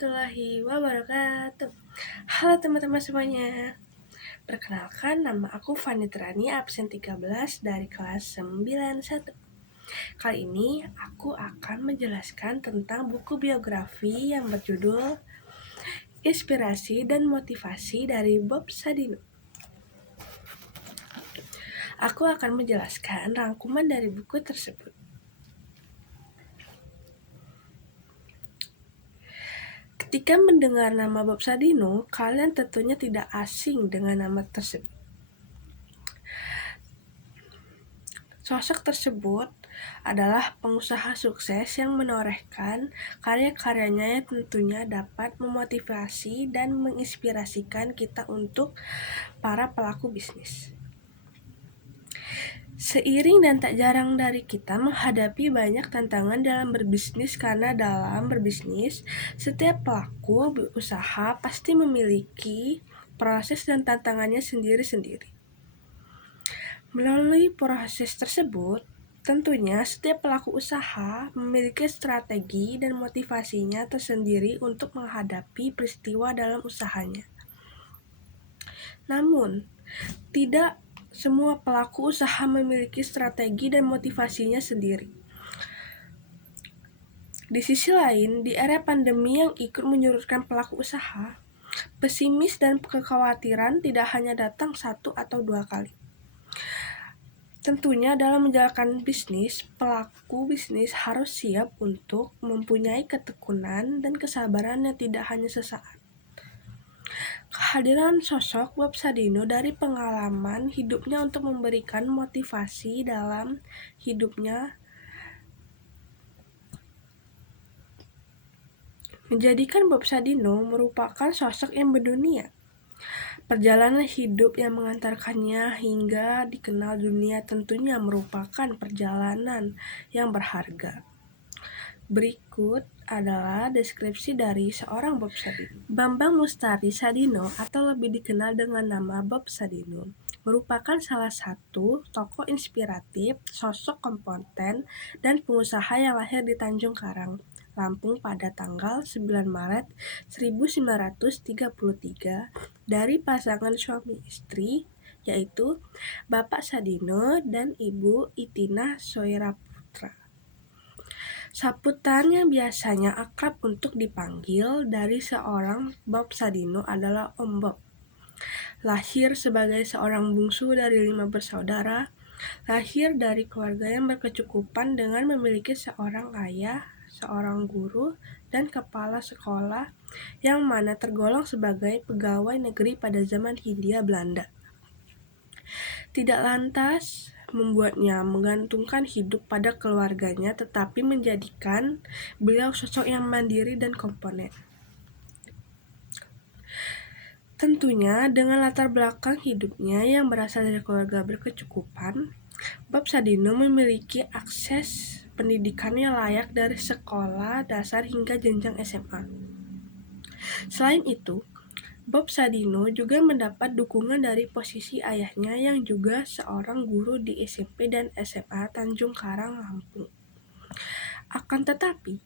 warahmatullahi wabarakatuh. Halo teman-teman semuanya. Perkenalkan, nama aku Fani Trani, absen 13 dari kelas 91. Kali ini aku akan menjelaskan tentang buku biografi yang berjudul Inspirasi dan Motivasi dari Bob Sadino. Aku akan menjelaskan rangkuman dari buku tersebut. Ketika mendengar nama Bob Sadino, kalian tentunya tidak asing dengan nama tersebut. Sosok tersebut adalah pengusaha sukses yang menorehkan karya-karyanya yang tentunya dapat memotivasi dan menginspirasikan kita untuk para pelaku bisnis. Seiring dan tak jarang dari kita menghadapi banyak tantangan dalam berbisnis, karena dalam berbisnis, setiap pelaku usaha pasti memiliki proses dan tantangannya sendiri-sendiri. Melalui proses tersebut, tentunya setiap pelaku usaha memiliki strategi dan motivasinya tersendiri untuk menghadapi peristiwa dalam usahanya. Namun, tidak semua pelaku usaha memiliki strategi dan motivasinya sendiri. Di sisi lain, di era pandemi yang ikut menyurutkan pelaku usaha, pesimis dan kekhawatiran tidak hanya datang satu atau dua kali. Tentunya dalam menjalankan bisnis, pelaku bisnis harus siap untuk mempunyai ketekunan dan kesabaran yang tidak hanya sesaat. Kehadiran sosok Bob Sadino dari pengalaman hidupnya untuk memberikan motivasi dalam hidupnya menjadikan Bob Sadino merupakan sosok yang mendunia. Perjalanan hidup yang mengantarkannya hingga dikenal dunia tentunya merupakan perjalanan yang berharga. Berikut adalah deskripsi dari seorang Bob Sadino. Bambang Mustari Sadino, atau lebih dikenal dengan nama Bob Sadino, merupakan salah satu tokoh inspiratif, sosok kompeten, dan pengusaha yang lahir di Tanjung Karang, Lampung pada tanggal 9 Maret 1933 dari pasangan suami istri, yaitu Bapak Sadino dan Ibu Itinah Soeraputra. Saputan yang biasanya akrab untuk dipanggil dari seorang Bob Sadino adalah Om Bob. Lahir sebagai seorang bungsu dari 5 bersaudara, lahir dari keluarga yang berkecukupan dengan memiliki seorang ayah, seorang guru, dan kepala sekolah yang mana tergolong sebagai pegawai negeri pada zaman Hindia Belanda. Tidak lantas membuatnya menggantungkan hidup pada keluarganya, tetapi menjadikan beliau sosok yang mandiri dan kompeten. Tentunya dengan latar belakang hidupnya yang berasal dari keluarga berkecukupan, Bob Sadino memiliki akses pendidikan yang layak dari sekolah dasar hingga jenjang SMA. Selain itu, Bob Sadino juga mendapat dukungan dari posisi ayahnya yang juga seorang guru di SMP dan SMA Tanjung Karang, Lampung. Akan tetapi,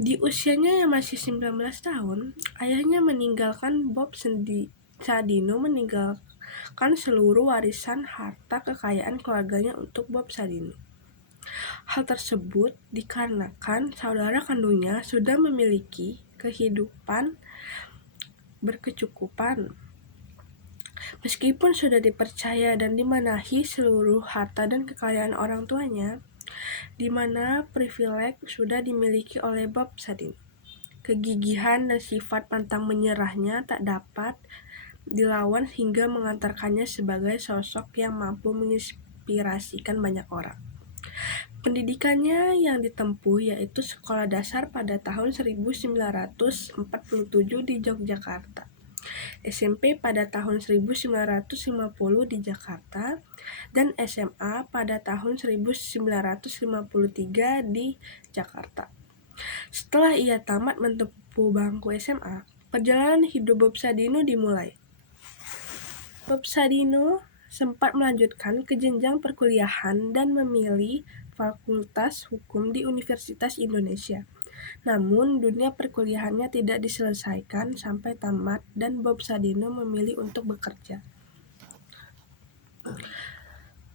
di usianya yang masih 19 tahun, ayahnya meninggalkan Bob Sadino meninggalkan seluruh warisan harta kekayaan keluarganya untuk Bob Sadino. Hal tersebut dikarenakan saudara kandungnya sudah memiliki kehidupan berkecukupan. Meskipun sudah dipercaya dan dimanahi seluruh harta dan kekayaan orang tuanya, di mana privilege sudah dimiliki oleh Bob Sadino, kegigihan dan sifat pantang menyerahnya tak dapat dilawan hingga mengantarkannya sebagai sosok yang mampu menginspirasikan banyak orang. Pendidikannya yang ditempuh yaitu sekolah dasar pada tahun 1947 di Yogyakarta, SMP pada tahun 1950 di Jakarta, dan SMA pada tahun 1953 di Jakarta. Setelah ia tamat menempuh bangku SMA, perjalanan hidup Bob Sadino dimulai. Bob Sadino sempat melanjutkan ke jenjang perkuliahan dan memilih Fakultas Hukum di Universitas Indonesia. Namun, dunia perkuliahannya tidak diselesaikan sampai tamat dan Bob Sadino memilih untuk bekerja.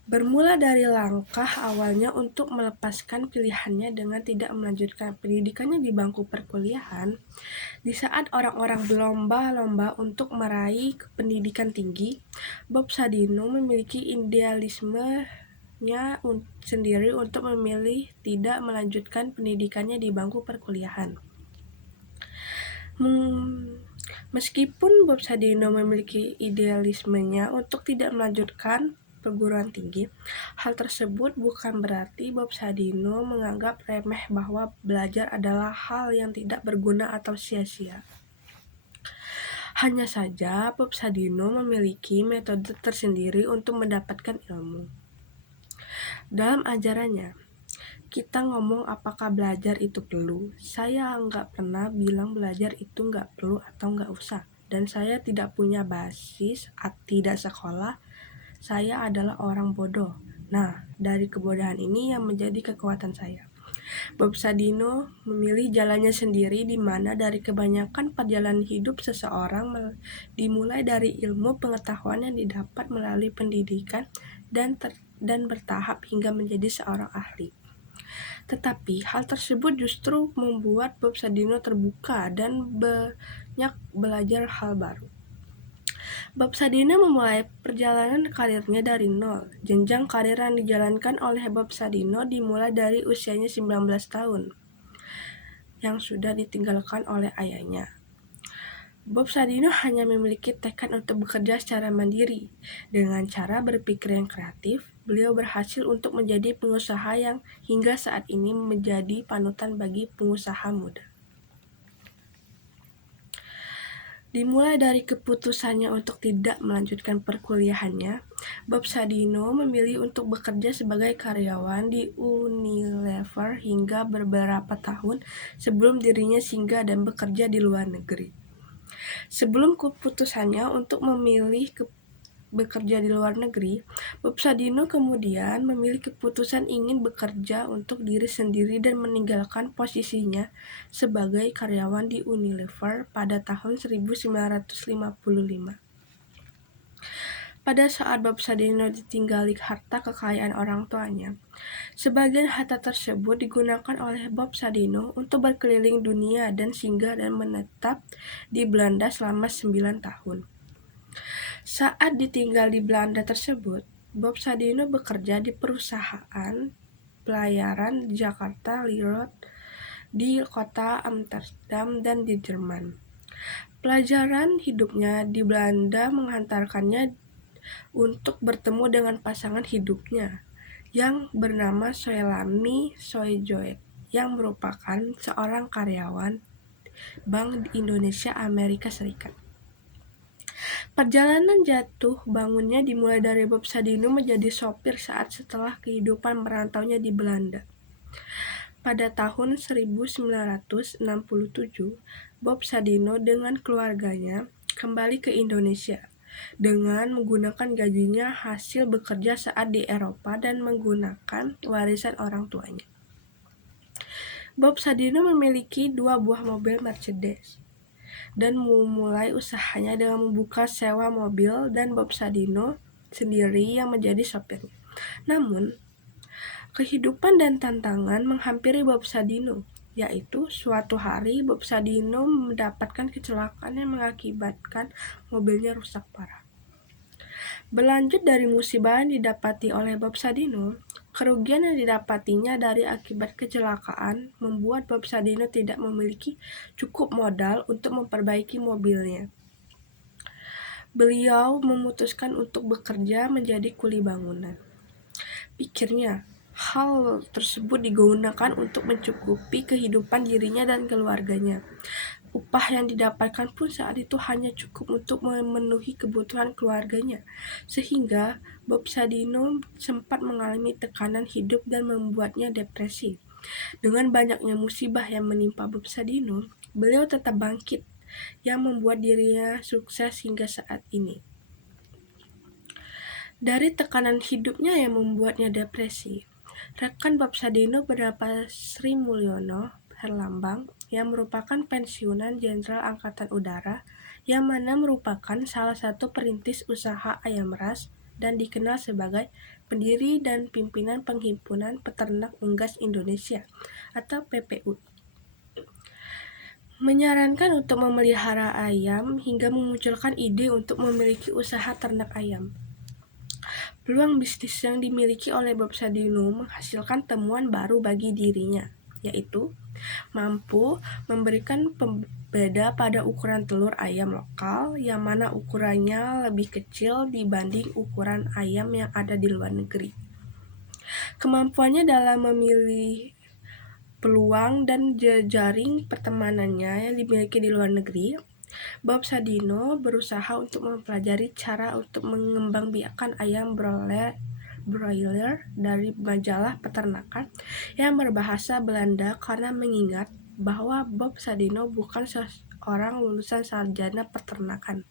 Bermula dari langkah awalnya untuk melepaskan pilihannya dengan tidak melanjutkan pendidikannya di bangku perkuliahan, di saat orang-orang berlomba-lomba untuk meraih pendidikan tinggi, Bob Sadino memiliki idealismenya sendiri untuk memilih tidak melanjutkan pendidikannya di bangku perkuliahan. Meskipun Bob Sadino memiliki idealismenya untuk tidak melanjutkan perguruan tinggi, hal tersebut bukan berarti Bob Sadino menganggap remeh bahwa belajar adalah hal yang tidak berguna atau sia-sia. Hanya saja Bob Sadino memiliki metode tersendiri untuk mendapatkan ilmu. Dalam ajarannya, kita ngomong apakah belajar itu perlu. Saya nggak pernah bilang belajar itu nggak perlu atau nggak usah. Dan saya tidak punya basis, tidak sekolah, saya adalah orang bodoh. Nah, dari kebodohan ini yang menjadi kekuatan saya. Bob Sadino memilih jalannya sendiri, di mana dari kebanyakan perjalanan hidup seseorang dimulai dari ilmu pengetahuan yang didapat melalui pendidikan dan bertahap hingga menjadi seorang ahli. Tetapi hal tersebut justru membuat Bob Sadino terbuka dan banyak belajar hal baru. Bob Sadino memulai perjalanan karirnya dari nol. Jenjang karir yang dijalankan oleh Bob Sadino dimulai dari usianya 19 tahun, yang sudah ditinggalkan oleh ayahnya. Bob Sadino hanya memiliki tekad untuk bekerja secara mandiri. Dengan cara berpikir yang kreatif, beliau berhasil untuk menjadi pengusaha yang hingga saat ini menjadi panutan bagi pengusaha muda. Dimulai dari keputusannya untuk tidak melanjutkan perkuliahannya, Bob Sadino memilih untuk bekerja sebagai karyawan di Unilever hingga beberapa tahun sebelum dirinya singgah dan bekerja di luar negeri. Sebelum keputusannya untuk memilih bekerja di luar negeri, Bob Sadino kemudian memilih keputusan ingin bekerja untuk diri sendiri dan meninggalkan posisinya sebagai karyawan di Unilever pada tahun 1955. Pada saat Bob Sadino ditinggali harta kekayaan orang tuanya, sebagian harta tersebut digunakan oleh Bob Sadino untuk berkeliling dunia dan singgah dan menetap di Belanda selama 9 tahun. Saat ditinggal di Belanda tersebut, Bob Sadino bekerja di perusahaan pelayaran di Jakarta, Lirot, di kota Amsterdam, dan di Jerman. Pelajaran hidupnya di Belanda menghantarkannya untuk bertemu dengan pasangan hidupnya yang bernama Soelami Soejoet, yang merupakan seorang karyawan Bank Indonesia Amerika Serikat. Perjalanan jatuh bangunnya dimulai dari Bob Sadino menjadi sopir setelah kehidupan merantaunya di Belanda. Pada tahun 1967, Bob Sadino dengan keluarganya kembali ke Indonesia dengan menggunakan gajinya hasil bekerja saat di Eropa dan menggunakan warisan orang tuanya. Bob Sadino memiliki 2 buah mobil Mercedes dan memulai usahanya dengan membuka sewa mobil dan Bob Sadino sendiri yang menjadi sopirnya. Namun, kehidupan dan tantangan menghampiri Bob Sadino, yaitu suatu hari Bob Sadino mendapatkan kecelakaan yang mengakibatkan mobilnya rusak parah. Berlanjut dari musibah yang didapati oleh Bob Sadino, kerugian yang didapatinya dari akibat kecelakaan membuat Bob Sadino tidak memiliki cukup modal untuk memperbaiki mobilnya. Beliau memutuskan untuk bekerja menjadi kuli bangunan. Pikirnya, hal tersebut digunakan untuk mencukupi kehidupan dirinya dan keluarganya. Upah yang didapatkan pun saat itu hanya cukup untuk memenuhi kebutuhan keluarganya, sehingga Bob Sadino sempat mengalami tekanan hidup dan membuatnya depresi. Dengan banyaknya musibah yang menimpa Bob Sadino, beliau tetap bangkit, yang membuat dirinya sukses hingga saat ini. Dari tekanan hidupnya yang membuatnya depresi, rekan Bob Sadino bernama Sri Mulyono Herlambang yang merupakan pensiunan Jenderal Angkatan Udara yang mana merupakan salah satu perintis usaha ayam ras dan dikenal sebagai pendiri dan pimpinan Perhimpunan Peternak Unggas Indonesia atau PPUI. Menyarankan untuk memelihara ayam hingga memunculkan ide untuk memiliki usaha ternak ayam. Peluang bisnis yang dimiliki oleh Bob Sadino menghasilkan temuan baru bagi dirinya, yaitu mampu memberikan pembeda pada ukuran telur ayam lokal yang mana ukurannya lebih kecil dibanding ukuran ayam yang ada di luar negeri. Kemampuannya dalam memilih peluang dan jejaring pertemanannya yang dimiliki di luar negeri, Bob Sadino berusaha untuk mempelajari cara untuk mengembangbiakan ayam broiler dari majalah peternakan yang berbahasa Belanda karena mengingat bahwa Bob Sadino bukan seorang lulusan sarjana peternakan.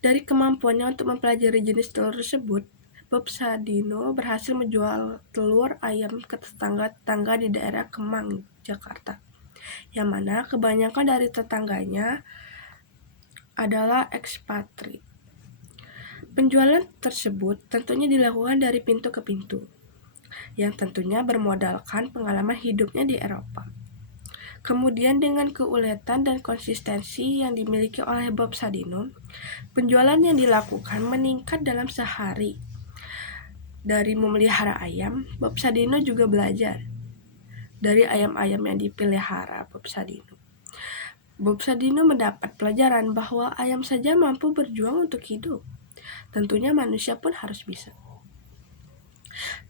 Dari kemampuannya untuk mempelajari jenis telur tersebut, Bob Sadino berhasil menjual telur ayam ke tetangga-tetangga di daerah Kemang, Jakarta, yang mana kebanyakan dari tetangganya adalah ekspatri. Penjualan tersebut tentunya dilakukan dari pintu ke pintu, yang tentunya bermodalkan pengalaman hidupnya di Eropa. Kemudian dengan keuletan dan konsistensi yang dimiliki oleh Bob Sadino, penjualan yang dilakukan meningkat dalam sehari. Dari memelihara ayam, Bob Sadino juga belajar dari ayam-ayam yang dipelihara Bob Sadino. Bob Sadino mendapat pelajaran bahwa ayam saja mampu berjuang untuk hidup. Tentunya manusia pun harus bisa.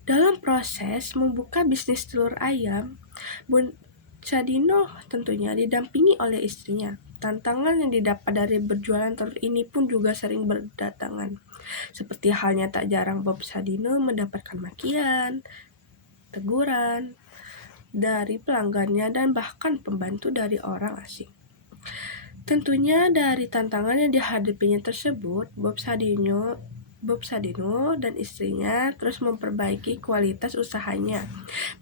Dalam proses membuka bisnis telur ayam, Bob Sadino tentunya didampingi oleh istrinya. Tantangan yang didapat dari berjualan telur ini pun juga sering berdatangan. Seperti halnya tak jarang Bob Sadino mendapatkan makian, teguran dari pelanggannya dan bahkan pembantu dari orang asing. Tentunya dari tantangan yang dihadapinya tersebut, Bob Sadino dan istrinya terus memperbaiki kualitas usahanya,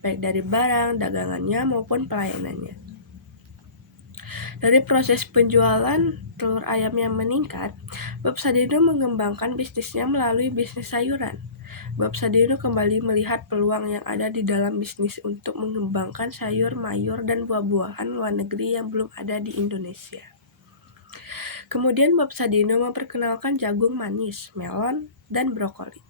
baik dari barang, dagangannya maupun pelayanannya. Dari proses penjualan telur ayam yang meningkat, Bob Sadino mengembangkan bisnisnya melalui bisnis sayuran. Bob Sadino kembali melihat peluang yang ada di dalam bisnis untuk mengembangkan sayur mayur dan buah-buahan luar negeri yang belum ada di Indonesia. Kemudian Bob Sadino memperkenalkan jagung manis, melon, dan brokoli.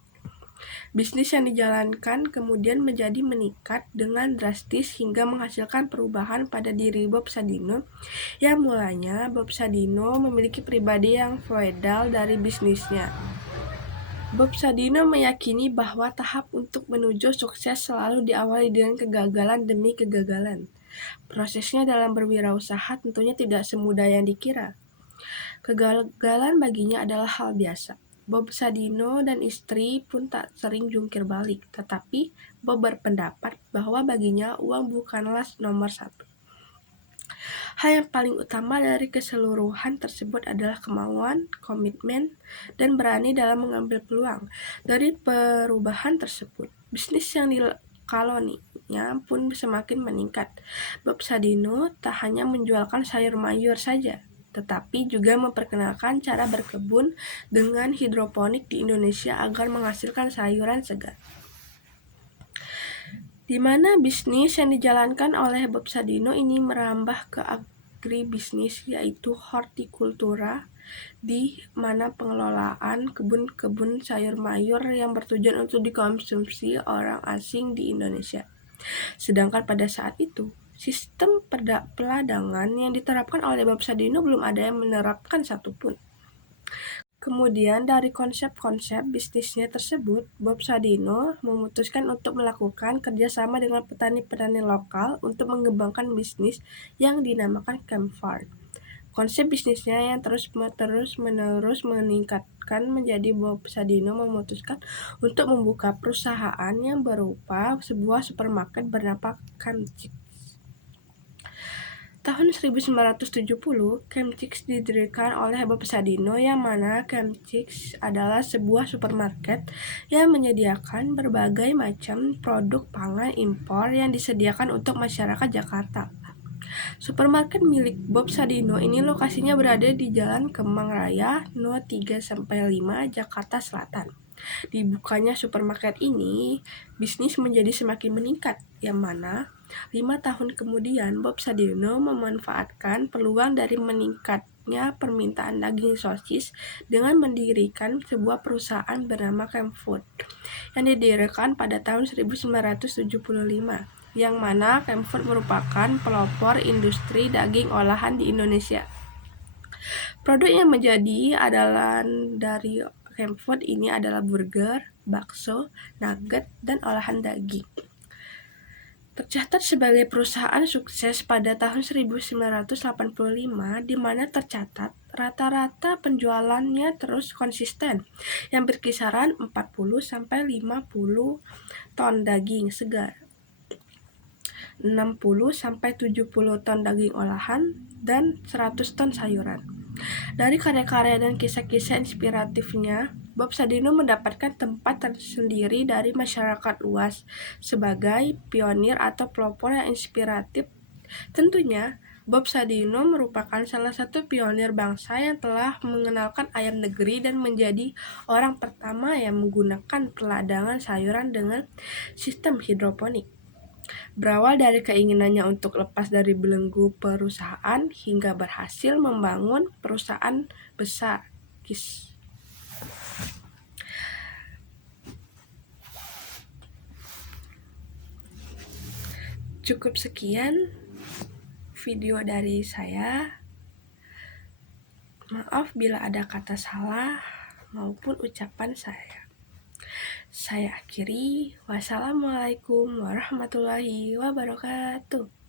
Bisnis yang dijalankan kemudian menjadi meningkat dengan drastis hingga menghasilkan perubahan pada diri Bob Sadino yang mulanya Bob Sadino memiliki pribadi yang feodal dari bisnisnya. Bob Sadino meyakini bahwa tahap untuk menuju sukses selalu diawali dengan kegagalan demi kegagalan. Prosesnya dalam berwirausaha tentunya tidak semudah yang dikira. Kegagalan baginya adalah hal biasa. Bob Sadino dan istri pun tak sering jungkir balik, tetapi Bob berpendapat bahwa baginya uang bukanlah nomor satu. Hal yang paling utama dari keseluruhan tersebut adalah kemauan, komitmen, dan berani dalam mengambil peluang dari perubahan tersebut. Bisnis yang dikaloninya pun semakin meningkat. Bob Sadino tak hanya menjualkan sayur mayur saja, tetapi juga memperkenalkan cara berkebun dengan hidroponik di Indonesia agar menghasilkan sayuran segar. Di mana bisnis yang dijalankan oleh Bob Sadino ini merambah ke agribisnis, yaitu hortikultura, di mana pengelolaan kebun-kebun sayur mayur yang bertujuan untuk dikonsumsi orang asing di Indonesia. Sedangkan pada saat itu, sistem peladangan yang diterapkan oleh Bob Sadino belum ada yang menerapkan satupun. Kemudian dari konsep-konsep bisnisnya tersebut, Bob Sadino memutuskan untuk melakukan kerjasama dengan petani-petani lokal untuk mengembangkan bisnis yang dinamakan Camp Farm. Konsep bisnisnya yang terus-menerus meningkatkan menjadi Bob Sadino memutuskan untuk membuka perusahaan yang berupa sebuah supermarket bernama Camp Chicks. Tahun 1970, Chemchix didirikan oleh Bob Sadino, yang mana Chemchix adalah sebuah supermarket yang menyediakan berbagai macam produk pangan impor yang disediakan untuk masyarakat Jakarta. Supermarket milik Bob Sadino ini lokasinya berada di Jalan Kemang Raya No. 3-5, Jakarta Selatan. Dibukanya supermarket ini, bisnis menjadi semakin meningkat, yang mana 5 tahun kemudian Bob Sadino memanfaatkan peluang dari meningkatnya permintaan daging sosis dengan mendirikan sebuah perusahaan bernama Kemfood yang didirikan pada tahun 1975, yang mana Kemfood merupakan pelopor industri daging olahan di Indonesia. Produk yang menjadi andalan dari Kemfood ini adalah burger, bakso, nugget, dan olahan daging. Tercatat sebagai perusahaan sukses pada tahun 1985, di mana tercatat rata-rata penjualannya terus konsisten, yang berkisaran 40-50 ton daging segar, 60-70 ton daging olahan, dan 100 ton sayuran. Dari karya-karya dan kisah-kisah inspiratifnya, Bob Sadino mendapatkan tempat tersendiri dari masyarakat luas sebagai pionir atau pelopor yang inspiratif. Tentunya, Bob Sadino merupakan salah satu pionir bangsa yang telah mengenalkan ayam negeri dan menjadi orang pertama yang menggunakan peladangan sayuran dengan sistem hidroponik. Berawal dari keinginannya untuk lepas dari belenggu perusahaan hingga berhasil membangun perusahaan besar. Cukup sekian video dari saya. Maaf bila ada kata salah maupun ucapan saya. Saya akhiri. Wassalamualaikum warahmatullahi wabarakatuh.